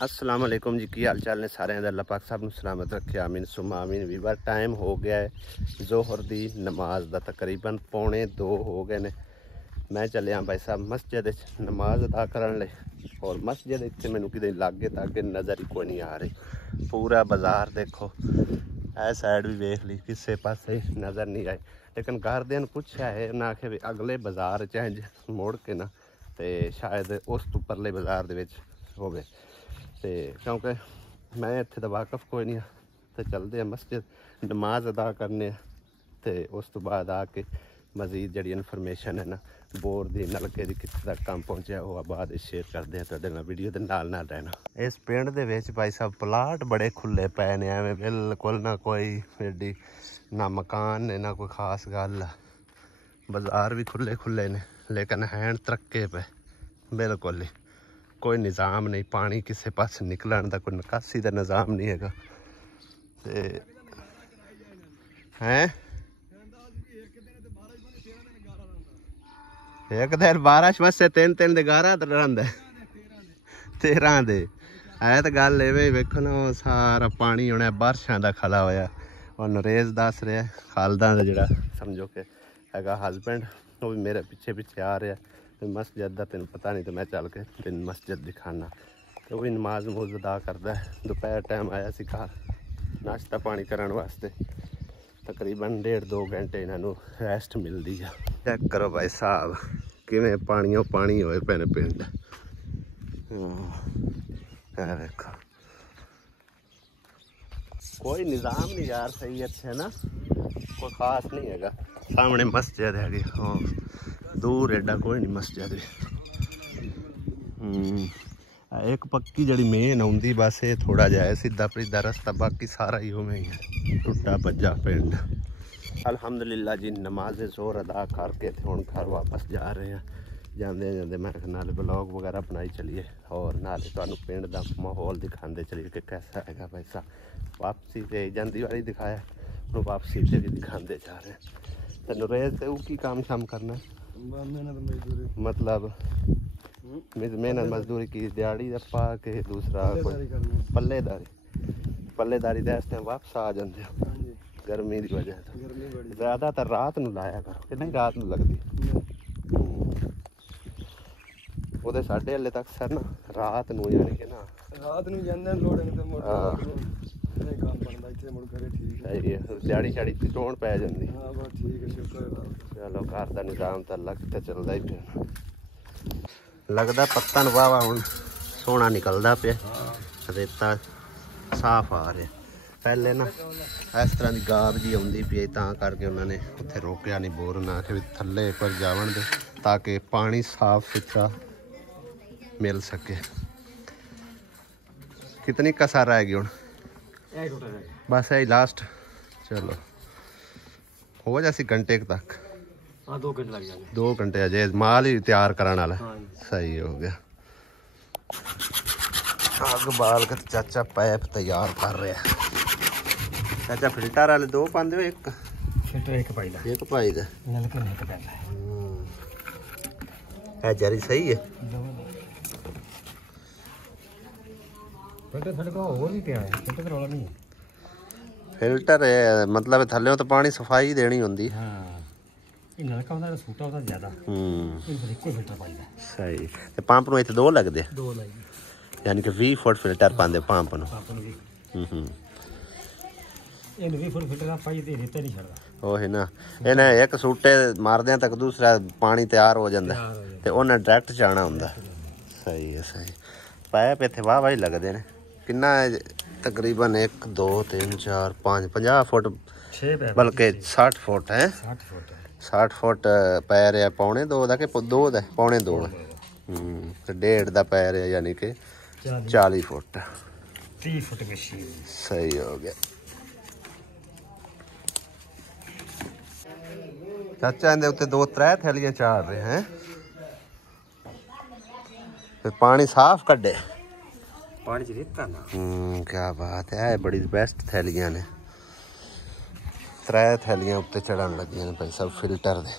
अस्सलाम वालेकुम जी, की हाल चाल ने सारे अल्लाह पाक साहब नूं सलामत रखे, आमीन सुमा आमीन। वीवर टाइम हो गया है जोहर दी नमाज दा, तकरीबन 1:45 हो गए ने। मैं चलिया भाई साहब मस्जिद नमाज अदा करन लई, और मस्जिद इत्थे मैनू किते लागे तागे नज़र ही कोई नहीं आ रही। पूरा बाजार देखो, ऐ साइड भी वेख ली, किसे पासे नज़र नहीं आई। लेकिन घरदियां नूं पुछया है, उन्हें आखे भी अगले बाजार च मुड़ के ना ते शायद उस तो परले बाजार दे विच होवे। ते क्योंकि मैं इत्थे दा वाकफ कोई नहीं, तो चलते हैं मस्जिद नमाज अदा करने, तो उस तो बाद आके मजीद जी इन्फॉर्मेशन है ना बोर दी नलके दी कित्थे तक काम पहुँचा वो बाद शेयर करते हैं तुहाडे नाल, वीडियो दे नाल नाल रहना। इस पिंड दे विच भाई साहब प्लाट बड़े खुले पे ने, एवें बिल्कुल ना कोई एडी ना मकान ने ना कोई खास गल। बाजार भी खुले खुले ने लेकिन हैन तरक्के पे बिल्कुल ही कोई निज़ाम नहीं। पानी किसी पास निकलन का कोई निकासी का निज़ाम नहीं है। हैं एक दिन बारिश बस 3 दे 11 रहा 13 दे है। तो गल एवे वेखो ना, सारा पानी होना बारिशों का खला होया। और नरेज दस रहा खालदा का जोड़ा समझो कि है हसबैंड, वो भी मेरे पिछे पिछे आ रहा है। मस्जिद का तेन पता नहीं, तो मैं चल के तेन मस्जिद दिखाना। तो वही नमाज नमूज अदा करता है। दोपहर टाइम आया सी घर नाश्ता पानी करने वास्ते, तकरीबन 1.5-2 घंटे इन्हों रेस्ट मिलती है। चेक करो भाई साहब किवें पानियों पानी होए पे पिंड। देखो कोई निज़ाम नहीं यार सही इत्थे ना, कोई खास नहीं है। सामने मस्जिद हैगी, दूर एडा कोई नहीं मस्जिद। एक पक्की जड़ी मेन आउंदी बस, ये थोड़ा जाए सीधा पीधा रास्ता, बाकी सारा ही उवें ही है टुटा भज्जा पिंड। अल्हम्दुलिल्लाह जी नमाज ज़ोर अदा करके हुण घर वापस जा रहे हैं। जाते जाते मैं नाले ब्लॉग वगैरह बनाई चलिए, और नाले तुहानूं पिंड दा माहौल दिखाते चलिए कि कैसा है भाई साहब। वापसी से जाती वाली दिखाया, हुण वापसी से भी दिखाते जा रहे हैं। तो नरेज ते की काम शाम करना मतलब मेहनत मजदूरी की दिहाड़ी पा के, दूसरा पल्लेदारी दे इस टाइम वापस आ जाते हो गर्मी की वजह से। ज़्यादातर रात नूं लाया करो कि नहीं, रात नूं लगती वो साढ़े हले तक सर ना रात नूं यानी कि ना रात नूं जांदे सही है, दिहाड़ी शाड़ी टोन पै जाती। चलो घर का निज़ाम तो अलग तो चलता ही पे लगता। पत्तन वाह हुण सोहना निकलता पे, रेता साफ आ रहा। पहले ना इस तरह की गाब जी आती पी, तां करके उन्होंने उत्थे रोकया नहीं बोर ना कि थल्ले एक बार जावन दे, ताकि पानी साफ सुथरा मिल सके। कितनी कसर रहेगी हुण? बस यही लास्ट। चलो हो जासी घंटे तक, 2 घंटे लग जाएंगे। 2 घंटे अजय माल ही तैयार कराने वाला। सही हो गया। अग बाल कर चाचा पाइप तैयार कर रहे हैं। चाचा फिल्टर वाले 2 पाते हो? एक फिल्टर एक पाई दा, एक पाई दा नलके नहीं कटदा है जरी सही है। फिल्टर थोड़े को और भी क्या है, फिल्टर रोला नहीं है। फिल्टर है मतलब थल्ले तो पानी सफाई देनी होंदी। हां ये नलका होता है सूटा होता ज्यादा। ये कोई फिल्टर पाई दा सही। ते पंप नु इथे 2 लगदे? 2 लाइन, यानी कि 20 फुट फिल्टर पांदे पंप नु। ये 20 फुट फिल्टर पाई ते रेता नहीं छड़दा। ओ है ना, इन्हें एक सूटे मारदे तक दूसरा पानी तैयार हो जांदा ते ओने डायरेक्ट जाना हुंदा। सही है सही। पाइप इथे वाह वाह लगदे ने। कितना तकरीबन 1 2 3 4 5 50 फुट, बल्कि 60 फुट है। 60 फुट पै रहा पौने 2 का कि 2 का पौने 2 तो 1.5 का पै रहा, यानी कि 40 फुट 30 फुट मशीन। सही हो गया। चाचा इहदे उत्ते 2-3 थैलियां चाड़ रहे हैं। फिर पानी साफ कड्डे, पानी च रेता ना। क्या बात है, बड़ी बेस्ट थैलियां ने। 3 थैलियां उत्ते चढ़न लगियां ने भाई साहब फिल्टर दे।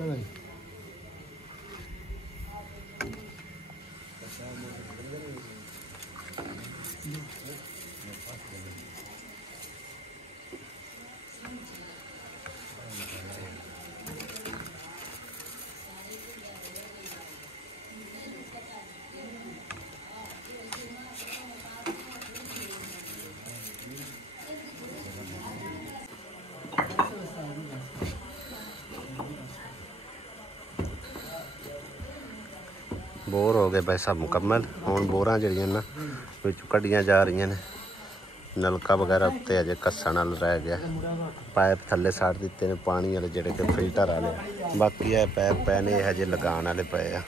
चलो जी बोर हो गए पैसा मुकम्मल। हुण बोरां जिहड़ियां ना विच कड्डियां जा रही ने। नलका वगैरह उत्ते अजे कस्सण वाला रह गया। पाइप थल्ले साड़ दिते ने पानी वाले जिहड़े कि फिल्टर वाले। बाकी ये पाइप पे ने हजे लगाण वाले पे आ।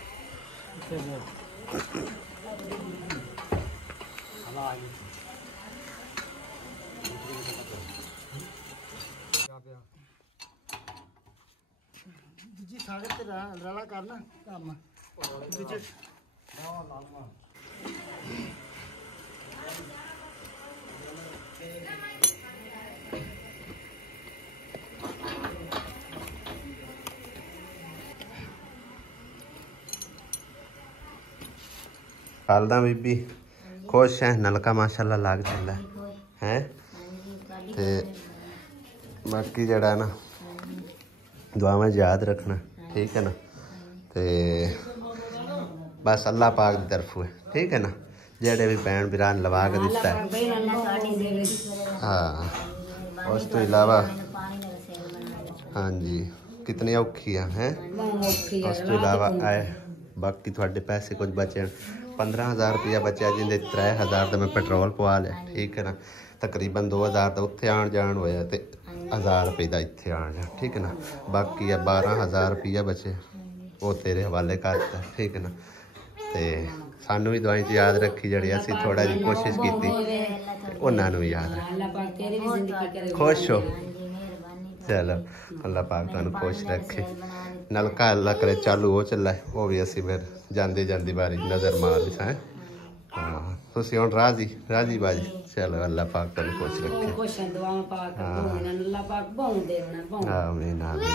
जी साढ़े ते रला करना काम जी पालदा बीबी खुश है। नलका माशाल्लाह लग चला है ते बाकी जड़ा ना दुआवां याद रखना ठीक है ना। ते बस अल्लाह पाक की तरफ है ठीक है ना। जेड़े भी भैन भरा लवा के दिता है हाँ। उस तो इलावा हाँ जी कितनी औखी है उस तो इलावा आए बाकी थोड़े पैसे कुछ बचे 15,000 रुपया बचा जिंदे 3,000 का मैं पेट्रोल पवा लिया ठीक है ना। तकरीबन 2,000 का उत्थे आन जान होया ते 1,000 रुपये का इत्थे आन जान ठीक है ना। बाकी 12,000 रुपया बचे वो तेरे हवाले करता ठीक है ना। ते सानू भी दुआई च याद रखी जड़ी असी थोड़ा जी कोशिश की उन्होंने भी याद रख। खुश हो चलो अल्लाह पाक तुहानू खुश रखे। नलका अल्लाह करे चालू हो चला है वो भी असी फिर जाती जाती बारी नज़र मार है हाँ। तुसी हुण राजी राजी बाजी चलो अल्लाह पाक तुहानू खुश रखे। आमीन आमीन।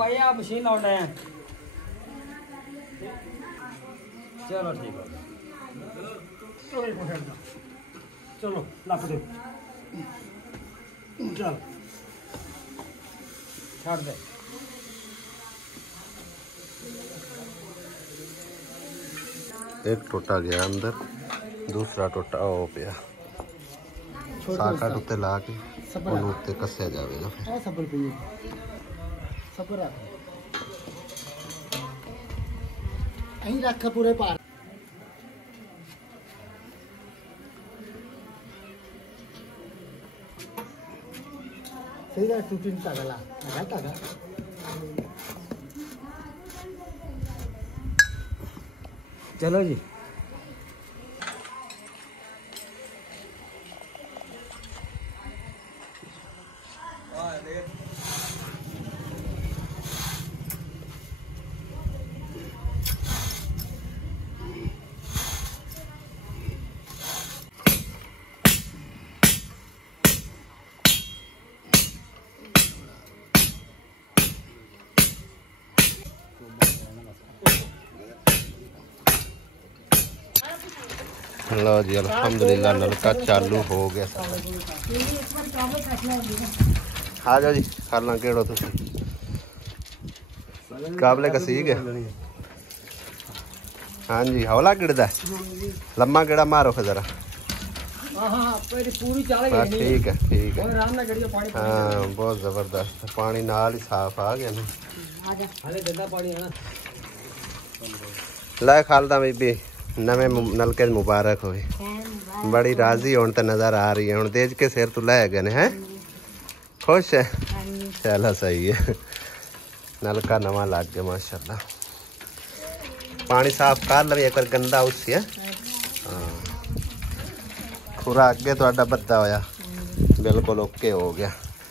भैया मशीन लाना है चलो ठीक है चलो लप दे चल छाड़ दे। एक टोटा गया अंदर दूसरा टोटा ओ पिया साकट उत्ते ला के ਉਹਨੂੰ ਉੱਤੇ ਕੱਸਿਆ ਜਾਵੇਗਾ ਫਿਰ ਇਹ ਸਬਰ ਪਈ ਸਬਰ ਰੱਖ ਅਹੀਂ ਰੱਖ ਪੂਰੇ ਪਾਰ ਸਹੀ ਦਾ ਟੁੱਟੀ ਨਹੀਂ ਤਾਗਾ ਲਾ ਲਗਾ ਤਾਗਾ चलो जी लो जी अल्हम्दुलिल्लाह नलका चालू हो गया। आ जाओ जी कर ला केड़ो तुसी काबले कसी गए। हाँ जी हौला गिड़दा लम्मा गेड़ा मारो फिर जरा ठीक है ठीक है हाँ बहुत जबरदस्त पानी नाल ही साफ आ गया ना। लै खालदा बीबी नवे नलके मुबारक होए। बड़ी राजी हुण तो नज़र आ रही है। हुण देज के सिर तू लै गए ने हैं खुश है। चलो सही है। नलका नवा लग गया माशाल्लाह। पानी साफ कर लवी एक बार गंदा उससे है। हाँ पूरा अगे तो बद्दा होया बिल्कुल ओके हो गया।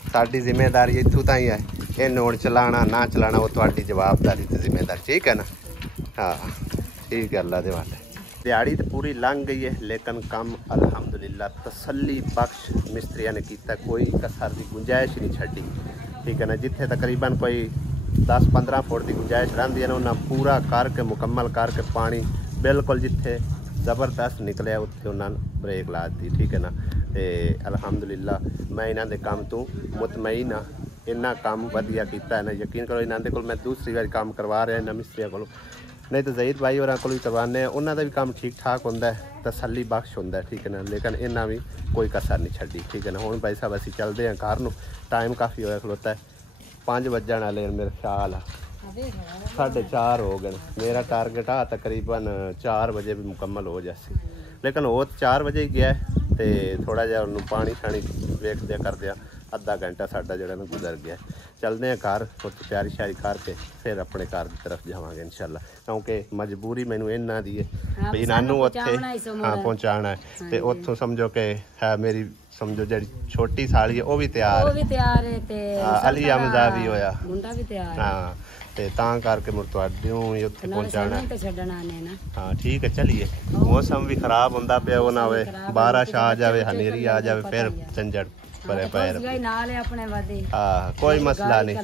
साडी जिम्मेदारी इत्थों ताई है। ये नोट चलाना ना चलाना वो तुहाडी जवाबदारी ते जिम्मेदारी। ठीक है ना। हाँ ठीक है। अल्लाह दे वाले दिहाड़ी तो पूरी लंघ गई है लेकिन काम अल्हम्दुलिल्लाह तसल्ली बख्श मिस्त्रियों ने किया। कोई कसर की गुंजाइश नहीं छड़ी। ठीक है ना। जिथे तकरीबन कोई 10-15 फुट की गुंजाइश रही है ना उन्हें पूरा करके मुकम्मल करके पानी बिल्कुल जिथे ज़बरदस्त निकलिया उत्थे उन्होंने ब्रेक ला दी। ठीक है ना। तो अल्हम्दुलिल्लाह मैं इन्हों के काम तो मुतमईन हाँ। इन्ना काम वधिया किया है ना यकीन करो। इन्होंने को मैं दूसरी बार काम करवा रहा इन्होंने मिस्त्रियों को। नहीं तो जहीद भाई और को भी करवाने उन्होंने भी काम ठीक ठाक होंगे तसल्ली बख्श होंगे। ठीक है ना। लेकिन इन्हें भी कोई कसर नहीं छड़ी। ठीक है ना। हुण भाई साहब असीं चलते हैं घर नूं। टाइम काफ़ी होया खलोता है 5 बजण वाले मेरे ख्याल आ 4:30 हो गए। मेरा टारगेट आ तकरीबन 4 बजे भी मुकम्मल हो जाए लेकिन वो 4 बजे ही गया तो थोड़ा जिहा उन्होंने पानी शानी वेखदे करदे आधा घंटा साडा जिहड़ा ना गुजर गया। चलते हैं घर और तैयारी श्यारी करके फिर अपने घर की तरफ जावांगे इंशाल्लाह। क्योंकि मजबूरी मैनू इन्हां दी है भी इन्हां नूं उत्थे हाँ पहुँचाना है। तो उत्थों समझो कि है मेरी समझो जी छोटी साली है वो भी तैयार है। अली हमजा भी होया हाँ तो तां करके मुड़ तुहाडे ही उत्थे पहुँचाना है। हाँ ठीक है। चलिए मौसम भी खराब होंदा पिया वो ना होवे बारिश आ जाए हनेरी आ जाए फिर झंझट परे पैर। हाँ कोई मसला नहीं।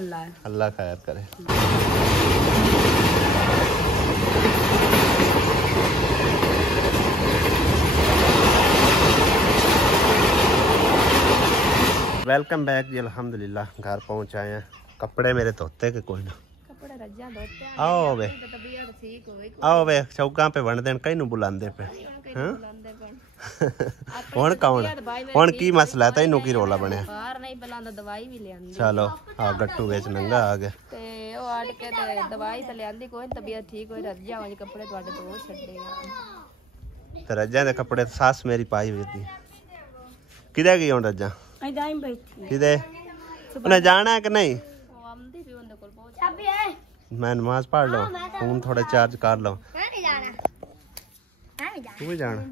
अल्लाह खैर करे। वेलकम बैक जी। अल्हम्दुलिल्लाह घर पहुंच आए हैं। कपड़े मेरे धोते के कोई ना आओ वे चौका पे बन देन कई बुलांदे पे। हुण कौन हुण की मसला तैनू की रोला बनया। चलो हाँ गट्टू बेच नंगा आ गया तो रज्जा दे कपड़े सास मेरी पाई हुई थी। किधे गई हुण रज्जा किधे उन्हें जाना है कि नहीं। मैं नमाज पढ़ लो फोन थोड़ा चार्ज कर लो। तू भी जाना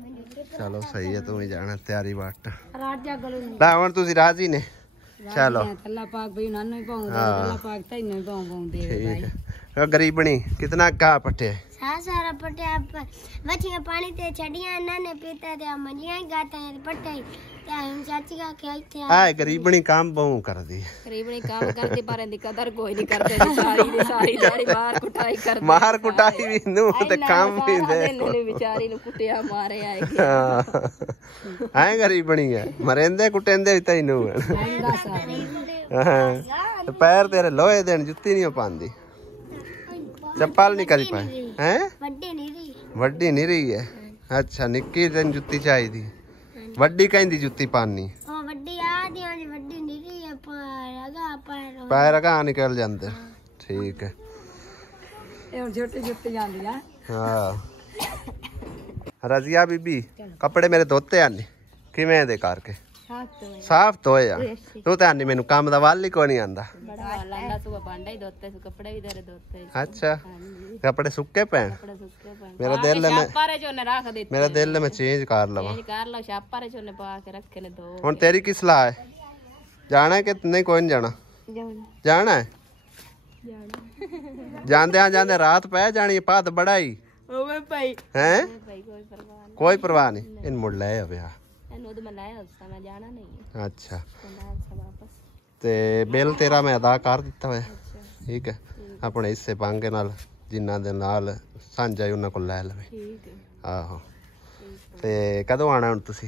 चलो सही है तू ही जाना तैयारी बाट ला हुण तुसी राजी ने। चलो ठीक है। गरीबनी कितना गा पट्टे सारा पट्टे बच्चियां पानी ते छड़ियां इन्होंने पीता ते मंजियां ही गाता है पट्टे चाची का क्या थे आए गरीबनी काम बहु कर दी। गरीबनी काम करती पर इनकी कदर कोई नहीं करते सारी दिहाड़ी मार कुटाई भी नू ते काम भी दे बेचारी नु कुटिया मारे आए आए गरीबनी है मरेंदे कुटेंदे तैनू पैर तेरे लोहे देन जुत्ती नहीं पांदी चप्पल नहीं करी पाए हैं वड्डी नहीं रही है। अच्छा निक्की तेन जुत्ती चाहिए वड्डी कहंदी जुत्ती पानी पैर अगा निकल जाते। ठीक है हाँ रजिया बीबी कपड़े मेरे धोते आने किवें दे करके साफ धोए आ तू तो आनी मैनू काम दा वाल ही कोई नहीं आंदा। अच्छा कपड़े सुक्के पैन मेरा दिल मैं चेंज कर लवां हुण तेरी की सलाह है जाना है कि नहीं कोई नहीं जाना है जांदे रात पै जानी पत बड़ा ही हैं कोई परवाह नहीं इन मुड़ ले अच्छा ते बिल तेरा मैं अदा कर दिता है। ठीक है अपने हिस्से पांगे नाल जिन्ना दे नाल सांझा उन्हां कोल लै लवे। आहो ते कदों आना हुण तुसी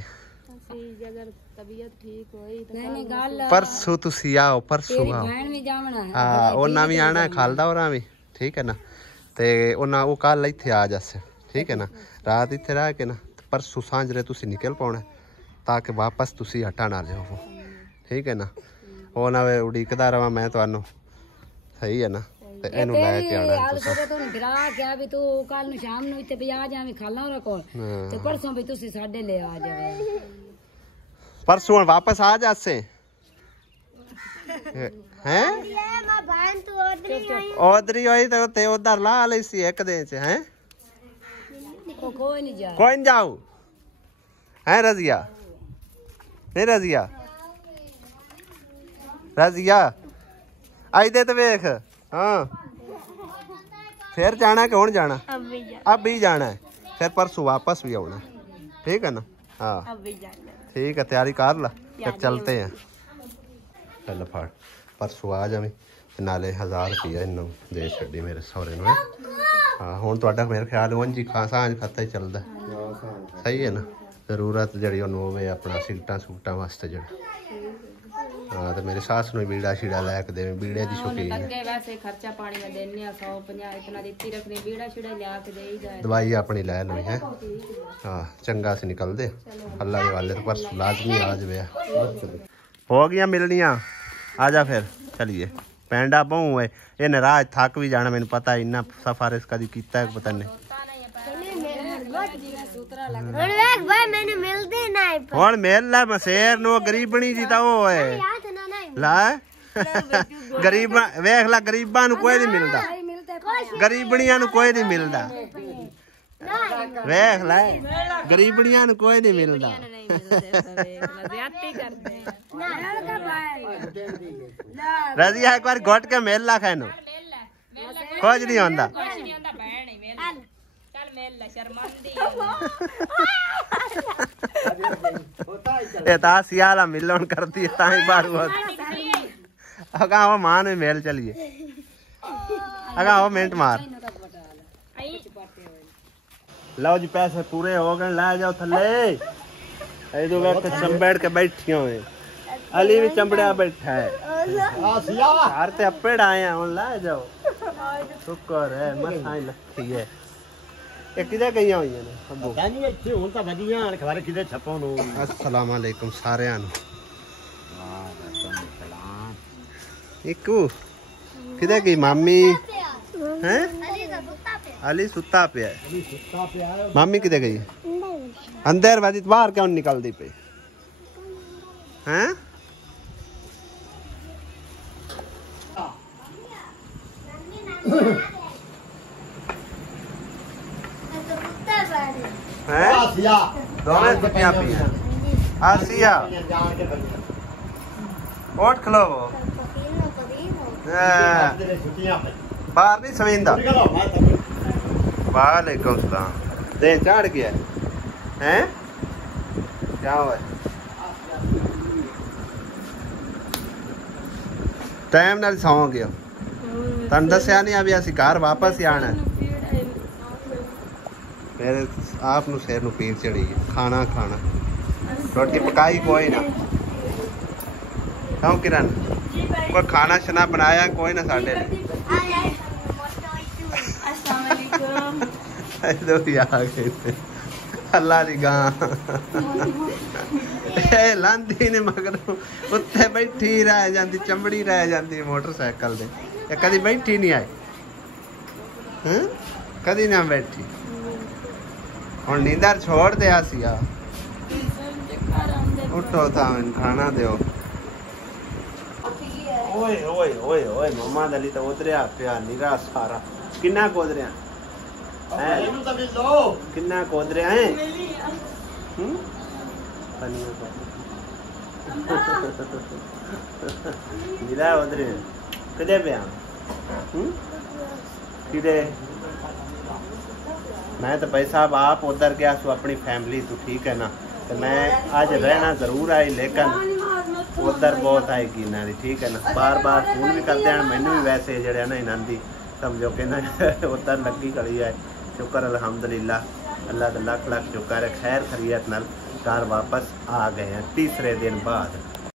परसों तुसी आओ परसों आओ हाँ उन्हां भी आना है खालदा होरां भी। ठीक है ना ते उन्हां वो कल इत्थे आ जासे। ठीक है ना रात इत्थे रह के ना परसों सांझरे तुसी निकल पाउणा ताकि वापस तुसी हटा ना जाओ। ठीक है ना वो ना उड़ीकदा रवां मैं तुहानू सही है ना ਤੇ ਇਹਨੂੰ ਲੈ ਕੇ ਆਣਾ ਹਾਲ ਜਦੋਂ ਤੂੰ ਡਰਾ ਗਿਆ ਵੀ ਤੂੰ ਕੱਲ ਨੂੰ ਸ਼ਾਮ ਨੂੰ ਇੱਥੇ ਵੀ ਆ ਜਾਵੇਂ ਖਾਲਾ ਉਹਨਾਂ ਕੋਲ ਤੇ ਪਰਸੋਂ ਵੀ ਤੁਸੀਂ ਸਾਡੇ ਲੈ ਆ ਜਾਵੇ परसों वापस आ जासे हैं मैं बहन तू ओदरी होई तो उधर ला ले सी एक दिन से हैं कोई नहीं जा कोई नहीं जाऊ हैं रजिया नहीं रजिया रजिया आई दे तो वेख हाँ फिर जाना कि हुण जाना अब भी जाना है फिर परसों वापस भी आना ठीक है ना हाँ ठीक है तैयारी कर ला फिर चलते हैं चल फड़ परसों आ जावे नाले 1000 रुपया इन्हों दे छड़ी मेरे सौरे ने हाँ हुण तुहाडा मेरे ख्याल उंज ही सांझ खाता ही चलदा सही है ना जरूरत जड़ी ओनू होवे अपना सीटां सूटां वास्ते जड़ी हाँ तो मेरे सास नूं बीड़ा शीड़ा लै के देवे बीड़े दी शौकीन है वैसे खर्चा पानी में देने 150 इतना दित्ती रखने बीड़ा शीड़ा ला के दे ही जाए दवाई अपनी लै लवी है हाँ चंगा से निकल दे अल्लाह के वाले तो परसों लाजमी आ जावे हो गया मिलनियां आ जा फिर चलिए पैंडा बहु है ये नाराज थक भी जाना मैंने पता इन्ना सफर इस कदी कीता है पता नहीं हुण मिल लै मसेर नो गरीबनी जी ता ओ है ला गरीब वेख ला गरीबां नू कोई नहीं मिलदा गरीबनियां नू कोई नहीं मिलदा वेख ला गरीबनियां नू कोई नहीं मिलदा रजिया एक बार घोट के मेल ला खानो कुछ नहीं होंदा ये ता सियाला मिलन करती है ताई बार अगा वो मान में मेल चलिए अगा वो मिनट मार लो जी पैसे पूरे हो गए ला जाओ थले ए दो वेख चंबड़ के बैठी हुए अली भी चंबड़िया बैठा है यार ते अपेड़ आए हैं हुन ला जाओ शुक्र है मसाई लखी है ਇਹ ਕਿਦੇ ਗਈਆਂ ਹੋਈਆਂ ਨੇ ਅੱਬੂ ਨਹੀਂ ਇੱਥੇ ਹੁਣ ਤਾਂ ਵਧੀਆਂ ਹਨ ਖਵਾਰੇ ਕਿਦੇ ਛੱਪੋਂ ਨੂੰ अस्सलाम वालेकुम ਸਾਰਿਆਂ ਨੂੰ ਵਾਲੇਕੁਮ ਇੱਕੂ ਕਿਦੇ ਗਈ ਮਾਮੀ ਹੈ अली सुता पिया मामी किधर गई अंदर वादी बाहर क्यों निकलती पे हैं दोनों कुत्तियां पिया आसिया ओट खलो बाहर नहीं सवेंदा वालेकुम सलाम दे चढ़ गया हैं क्या हुआ टाइम नाल सौ गया तन दसिया नहीं अभी असि घर वापस ही आना मेरे आप नु सिर नु पीर चढ़ी खाना खाना रोटी पकाई कोई ना क्यों किरण कोई खाना शना बनाया कोई ना साढ़े अल्लाह दी गां लांदी ने मगर उत्ते बैठी रह जाती चमड़ी रह जाती मोटरसाइकिल दे कदी बैठी नहीं आई कदी ना बैठी हुण नींदर छोड़ दे आसिया उठो था खाना दो ओए ओए ओए ओए मम्मा दली तो उतरिया पिया निरा सारा किन्ना कोदरिया किन्ना कोदरिया है निरा उतरे किदे पिया किदे मैं तो भाई साहब आप उधर गया सो अपनी फैमिली तो ठीक है ना तो मैं आज रहना जरूर आई लेकिन उधर बहुत आएगी ना ठीक है ना बार बार फोन भी करते हैं मैनू भी वैसे जड़े ना इन्हों की समझो कि ना उधर लगी खड़ी है शुक्र अल्हम्दुलिल्लाह अल्लाह का लख लख शुक्र है खैर खैरियत नाल घर वापस आ गए हैं तीसरे दिन बाद